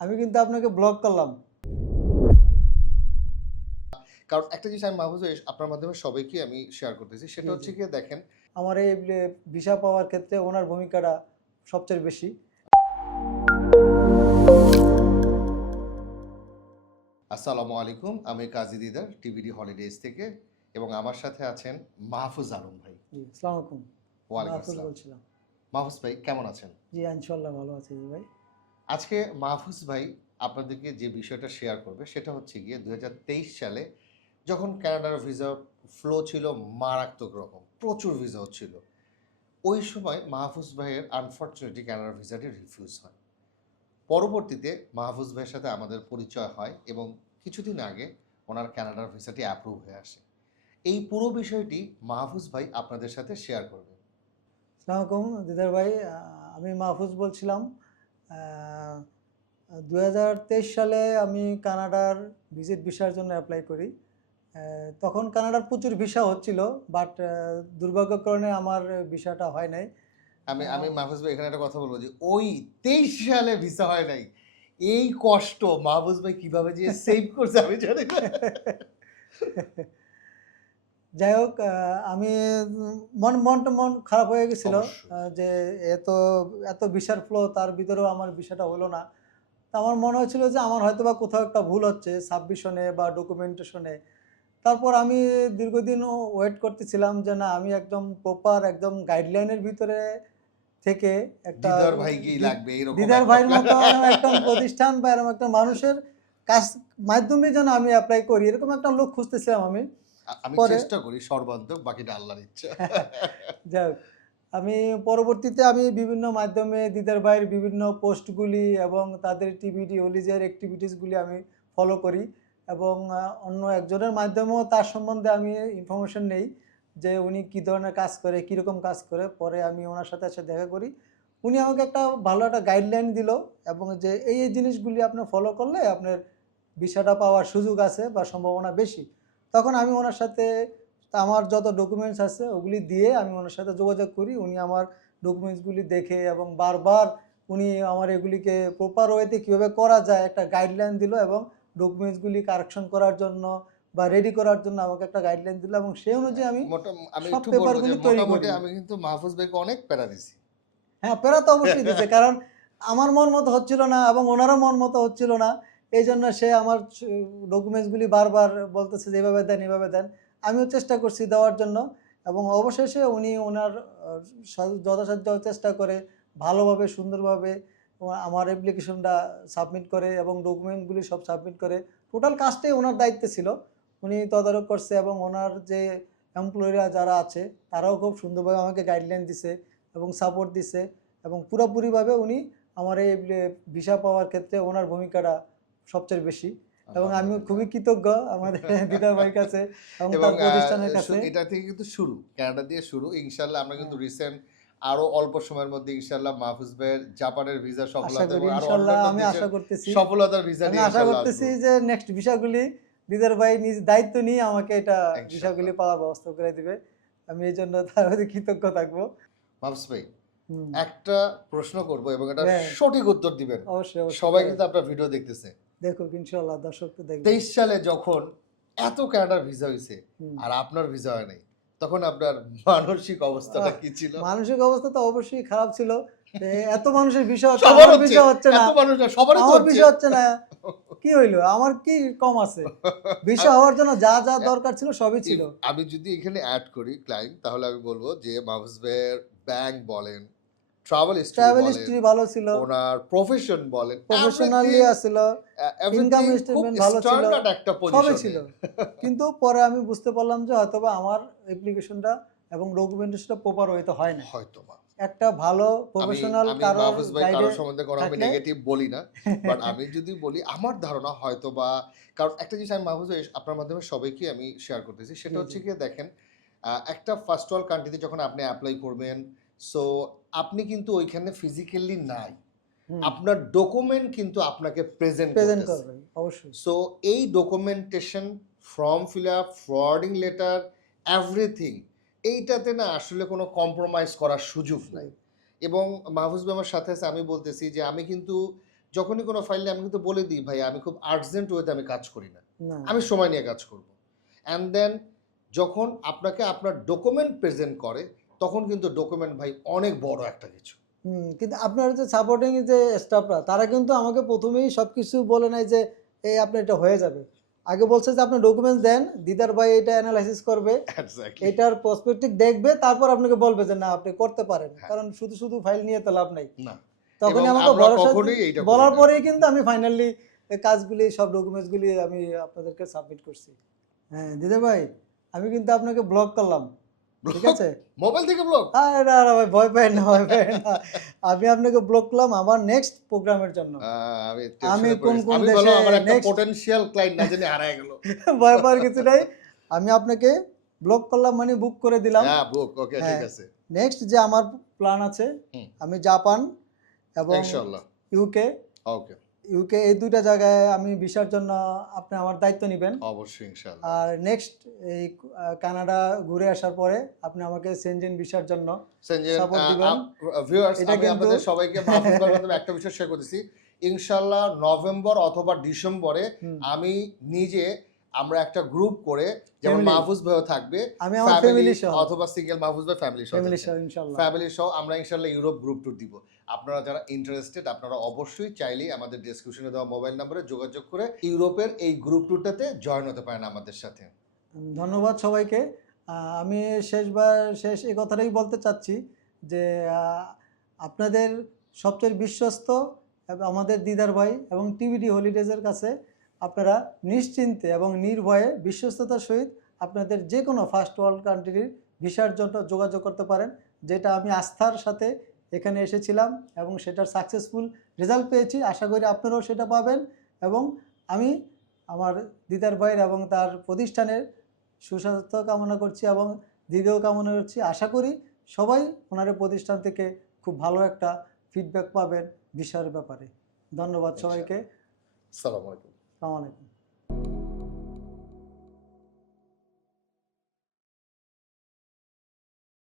আমি কিন্তু আপনাকে ব্লক করলাম। কারণ একটা জিনিস আমি মাহফুজ ভাই আপনার মাধ্যমে সবাইকে আমি শেয়ার করতেছি। জি, সেটা জি। হচ্ছে গিয়ে দেখেন আমার এই ভিসা পাওয়ার ক্ষেত্রে ওনার ভূমিকাটা সবচেয়ে বেশি। আসসালামু আলাইকুম। আমি কাজী দিদার টিভিডি হলিডেজ থেকে এবং আমার সাথে আছেন মাহফুজ আলম ভাই। জি, আসসালামু আলাইকুম। ওয়ালাইকুম মাহফুজ আসসালাম। বলছিলাম। মাহফুজ ভাই কেমন আছেন? জি, ইনশাআল্লাহ ভালো আছি জি ভাই। আজকে মাহফুজ ভাই আপনাদেরকে যে বিষয়টা শেয়ার করবে সেটা হচ্ছে গিয়ে ২০২৩ সালে যখন কানাডার ভিসা ফ্লো ছিল মারাত্মক রকম। প্রচুর ভিসা হচ্ছিল। ওই সময় মাহফুজ ভাইয়ের আনফরচুনেটলি কানাডার ভিসাটি রিফিউজ হয়। পরবর্তীতে মাহফুজ ভাইয়ের সাথে আমাদের পরিচয় হয় এবং কিছুদিন আগে ওনার কানাডার ভিসাটি অ্যাপ্রুভ হয়ে আসে। এই পুরো বিষয়টি মাহফুজ ভাই আপনাদের সাথে শেয়ার করবেন। আসসালামু আলাইকুম দিদার ভাই। আমি মাহফুজ বলছিলাম। আ ২০২৩ সালে আমি কানাডার ভিজিট ভিসার জন্য এপ্লাই করি। তখন কানাডার প্রচুর ভিসা হচ্ছিল, বাট দুর্ভাগ্যক্রমে আমার ভিসাটা হয় নাই। আমি আ আমি মাহফুজ ভাই এখানে একটা কথা বলবো যে ওই ২৩ সালে ভিসা হয় নাই। এই কষ্ট মাহফুজ ভাই কিভাবে যে সেভ করছে আমি জানি না। যাই হোক, আমি মন খারাপ হয়ে গেছিল। অবশ্যই। যে এত এত ভিসার ফ্লো, তার ভিতরেও আমার ভিসাটা হলো না। তো আমার মনে হচ্ছিল যে আমার হয়তোবা কোথাও একটা ভুল হচ্ছে সাবমিশনে বা ডকুমেন্টেশনে। তারপর আমি দীর্ঘদিন ওয়েট করতেছিলাম যে না, আমি একদম প্রপার একদম গাইডলাইনের ভিতরে থেকে একটা দিদার ভাইকেই দি লাগবে এরকম দিদার একটা ভাইয়ের প্ল্যান। মতো একটা প্রতিষ্ঠান বা এরকম একটা মানুষের কাছ মাধ্যমে যেন আমি এপ্লাই করি, এরকম একটা লোক খুঁজতেছিলাম আমি। আমি পরে চেষ্টা করি সর্বান্তক বাকিটা আল্লাহর ইচ্ছা। যাই হোক, আমি পরবর্তীতে আমি বিভিন্ন মাধ্যমে দিদার ভাইয়ের বিভিন্ন পোস্টগুলি এবং তাদের টিভিডি ওলিজের অ্যাক্টিভিটিসগুলি আমি ফলো করি এবং অন্য একজনের মাধ্যমেও তার সম্বন্ধে আমি ইনফরমেশন নেই যে উনি কী ধরনের কাজ করে, কীরকম কাজ করে। পরে আমি ওনার সাথে এসে দেখা করি। উনি আমাকে একটা ভালো একটা গাইডলাইন দিল এবং যে এই জিনিসগুলি আপনি ফলো করলে আপনার ভিসাটা পাওয়ার সুযোগ আছে বা সম্ভাবনা বেশি। তখন আমি ওনার সাথে আমার যত ডকুমেন্টস আছে ওগুলি দিয়ে আমি ওনার সাথে যোগাযোগ করি। উনি আমার ডকুমেন্টসগুলি দেখে এবং বারবার উনি আমার এগুলিকে প্রপার ওয়েতে কীভাবে করা যায় একটা গাইডলাইন দিল এবং ডকুমেন্টসগুলি কারেকশন করার জন্য বা রেডি করার জন্য আমাকে একটা গাইডলাইন দিল এবং সেই অনুযায়ী আমি আমি সব একটু বলবো যে পেপারগুলি তৈরি মোটামুটি করি। আমি কিন্তু মাহফুজ ভাইকে অনেক প্যারা দিছি। হ্যাঁ, প্যারা তো অবশ্যই দিছে। কারণ আমার মন মতো হচ্ছিল না এবং ওনারও মন মতো হচ্ছিল না। এইজন্য সে আমার ডকুমেন্টসগুলি বারবার বলতেছে যে, "এভাবে দেন, এভাবে দেন।" আমিও চেষ্টা করছি দেওয়ার জন্য এবং অবশেষে উনি ওনার যথাসাধ্য চেষ্টা করে ভালোভাবে, সুন্দরভাবে আমার অ্যাপ্লিকেশনটা সাবমিট করে এবং ডকুমেন্টগুলি সব সাবমিট করে। টোটাল কাজটাই ওনার দায়িত্বে ছিল। উনি তদারক করছে এবং ওনার যে এমপ্লয়িরা যারা আছে, তারাও খুব সুন্দরভাবে আমাকে গাইডলাইন দিছে এবং সাপোর্ট দিছে এবং পুরোপুরিভাবে উনি আমার এই ভিসা পাওয়ার ক্ষেত্রে ওনার ভূমিকাটা সবচেয়ে বেশি এবং আমিও আলহামদুলিল্লাহ। খুবই কৃতজ্ঞ আমাদের দিদার ভাইয়ের কাছে এবং এবং তার প্রতিষ্ঠানের কাছে। এটা থেকে কিন্তু শুরু। কানাডা দিয়ে শুরু। ইনশাআল্লাহ আমরা কিন্তু হ্যাঁ, রিসেন্ট আরো অল্প সময়ের মধ্যে ইনশাআল্লাহ মাহফুজ ভাইয়ের জাপানের ভিসা আশা সফলতা করি এবং আরো ইনশাল্লাহ, অন্যান্য আমি দেশের আশা করতেছি সফলতার ভিসা আমি নিয়ে আশা ইনশাআল্লাহ করতেছি আসবো। যে নেক্সট ভিসাগুলি দিদার ভাই নিজ দায়িত্ব নিয়ে আমাকে এটা ইনশাআল্লাহ। ভিসাগুলি পাওয়ার ব্যবস্থা করে দিবে। আমি এই জন্য তার প্রতি কৃতজ্ঞ থাকবো। মাহফুজ ভাই হুম। একটা প্রশ্ন করব এবং এটা হ্যাঁ, সঠিক উত্তর দিবেন। অবশ্যই, অবশ্যই সবাই করেন। কিন্তু আপনার ভিডিও দেখতেছে। দেখুক ইনশাল্লাহ, দর্শক তো দেখবে। ২৩ সালে যখন এত কানাডার ভিসা হইছে হুম। আর আপনার ভিসা হয় নাই, তখন আপনার মানসিক অবস্থাটা আহ কি ছিল? মানসিক অবস্থা তো অবশ্যই খারাপ ছিল। এত মানুষের বিষয় হচ্ছে, সবার আমার হচ্ছে। বিষয় হচ্ছে না। এত মানুষ না, সবারই তো আমার হচ্ছে। বিষয় হচ্ছে না। কি হইলো? আমার কি কম আছে? আ ভিসা হওয়ার জন্য যা, যা এ দরকার ছিল সবই ছিল। আমি যদি এখানে এড করি ক্লায়েন্ট তাহলে আমি বলব যে মাহফুজ ভাইয়ের ব্যাংক বলেন, ট্রাভেল হিস্ট্রি ট্রাভেল বলেন, হিস্ট্রি ভালো ছিল। ওনার প্রফেশন বলেন, প্রফেশনালি এভরিথিং আছিল। ইনকাম এভরিথিং খুব স্টেটমেন্ট ভালো ছিল। স্ট্যান্ডার্ড একটা সবই পজিশনে। ছিল। কিন্তু পরে আমি বুঝতে পারলাম যে হয়তোবা আমার অ্যাপ্লিকেশনটা এবং ডকুমেন্টেশনটা প্রপার ওয়েতে হয় নাই। হয়তোবা। একটা ভালো আমি প্রফেশনাল আমি কারোর মাহফুজ ভাই গাইডে কারো সম্বন্ধে কোনো আমি থাকলে নেগেটিভ বলি না। বাট আমি যদি বলি আমার ধারণা হয়তোবা কারণ একটা জিনিস আমি মাহফুজ ভাই আপনার মাধ্যমে সবাইকে আমি শেয়ার করতেছি। সেটা জি, জি। হচ্ছে গিয়ে দেখেন একটা ফার্স্ট ওয়ার্ল্ড কান্ট্রিতে যখন আপনি এপ্লাই করবেন, সো আপনি কিন্তু ওইখানে ফিজিক্যালি নাই। হুম, আপনার ডকুমেন্ট কিন্তু আপনাকে প্রেজেন্ট প্রেজেন্ট করতেছে। করবে অবশ্যই। সো এই documentation, form fill up, forwarding letter, everything এইটাতে না আসলে কোনো কম্প্রোমাইজ করার সুযোগ নাই। এবং মাহফুজ ভাই আমার সাথে আছে আমি বলতেছি যে আমি কিন্তু যখনই কোনো ফাইল নিয়ে আমি কিন্তু বলে দিই ভাই আমি খুব আর্জেন্ট ওয়েতে আমি কাজ করি না, না আমি সময় নিয়ে কাজ করব। অ্যান্ড দেন যখন আপনাকে আপনার ডকুমেন্ট প্রেজেন্ট করে তখন কিন্তু ডকুমেন্ট ভাই অনেক বড় একটা কিছু। কিন্তু আপনার যে সাপোর্টিং যে স্টাফরা তারা কিন্তু আমাকে প্রথমেই সবকিছু বলে নাই যে এই আপনার এটা হয়ে যাবে। আগে বলছে যে আপনি ডকুমেন্টস দেন, দিদার ভাই এটা অ্যানালাইসিস করবে, এক্স্যাক্টলি। এটার পার্সপেক্টিভ দেখবে, তারপর আপনাকে বলবে যে না আপনি করতে পারেন, হ্যাঁ। কারণ শুধু শুধু ফাইল নিয়ে তো লাভ নাই। না, তখনই এবং আমাকে আমরা ভরসা কখনোই এইটা করি বলার না। পরেই কিন্তু আমি ফাইনালি কাজগুলি সব ডকুমেন্টসগুলি আমি আপনাদেরকে সাবমিট করছি। হ্যাঁ দিদার ভাই, আমি কিন্তু আপনাকে ব্লক করলাম, ঠিক আছে? মোবাইল থেকে ব্লগ? আরে না না ভাই, ভয় পাই না, ভয় পাই না। আমি আপনাকে ব্লক করলাম আমার নেক্সট প্রোগ্রামের জন্য। আমি আমি টেনশনে কোন পড়েছি। কোন আমি দেশে বললাম আমার একটা next পটেনশিয়াল ক্লায়েন্ট না জানি হারায় গেল। ভয় পাওয়ার কিছু নাই। আমি আপনাকে ব্লক করলাম মানে বুক করে দিলাম। হ্যাঁ বুক, ওকে ঠিক হ্যাঁ, আছে। নেক্সট যে আমার প্ল্যান আছে, হুম। আমি জাপান এবং ইনশাআল্লাহ। ইউকে ওকে, এই দুইটা জায়গায় আমি ভিসার জন্য আপনি আমার দায়িত্ব নেবেন। অবশ্যই ইনশাআল্লাহ। আর নেক্সট এই কানাডা ঘুরে আসার পরে আপনি আমাকে সেনজেন ভিসার জন্য সেনজেন সাপোর্ট দিবেন। ভিউয়ার্স, এটা আমি কিন্তু আপনাদের সবাইকে মাহফুজ ভাইয়ের মাধ্যমে একটা বিষয় শেয়ার করতেছি। ইনশাআল্লাহ নভেম্বর অথবা ডিসেম্বরে হুম, আমি নিজে আমরা একটা গ্রুপ করে, যেমন Family। মাহফুজ ভাইও থাকবে, আমি আমার ফ্যামিলি ফ্যামিলি সহ, অথবা সিঙ্গেল মাহফুজ ভাই ফ্যামিলি সহ ফ্যামিলি যাচ্ছে। সহ ইনশাআল্লাহ। ফ্যামিলি সহ আমরা ইনশাআল্লাহ ইউরোপ গ্রুপ ট্যুর দিব। আপনারা যারা ইন্টারেস্টেড আপনারা অবশ্যই চাইলেই আমাদের ডেসক্রিপশনে দেওয়া মোবাইল নম্বরে যোগাযোগ করে ইউরোপের এই গ্রুপ ট্যুরটাতে জয়েন হতে পারেন আমাদের সাথে। ধন্যবাদ সবাইকে। আমি শেষ এই কথাটাই বলতে চাচ্ছি যে আপনাদের সবচেয়ে বিশ্বস্ত আমাদের দিদার ভাই এবং টিভিডি হলিডেজের কাছে আপনারা নিশ্চিন্তে এবং নির্ভয়ে বিশ্বস্ততার সহিত আপনাদের যে কোনো ফার্স্ট ওয়ার্ল্ড কান্ট্রির ভিসার জন্য যোগাযোগ করতে পারেন, যেটা আমি আস্থার সাথে এখানে এসেছিলাম এবং সেটার সাকসেসফুল রেজাল্ট পেয়েছি। আশা করি আপনারাও সেটা পাবেন এবং আমি আমার দিদার ভাইয়ের এবং তার প্রতিষ্ঠানের সুস্বাস্থ্য কামনা করছি এবং দীর্ঘ কামনা করছি। আশা করি সবাই ওনার এই প্রতিষ্ঠান থেকে খুব ভালো একটা ফিডব্যাক পাবেন ভিসার ব্যাপারে। ধন্যবাদ সবাইকে। আসসালামু আলাইকুম। আসসালামু আলাইকুম।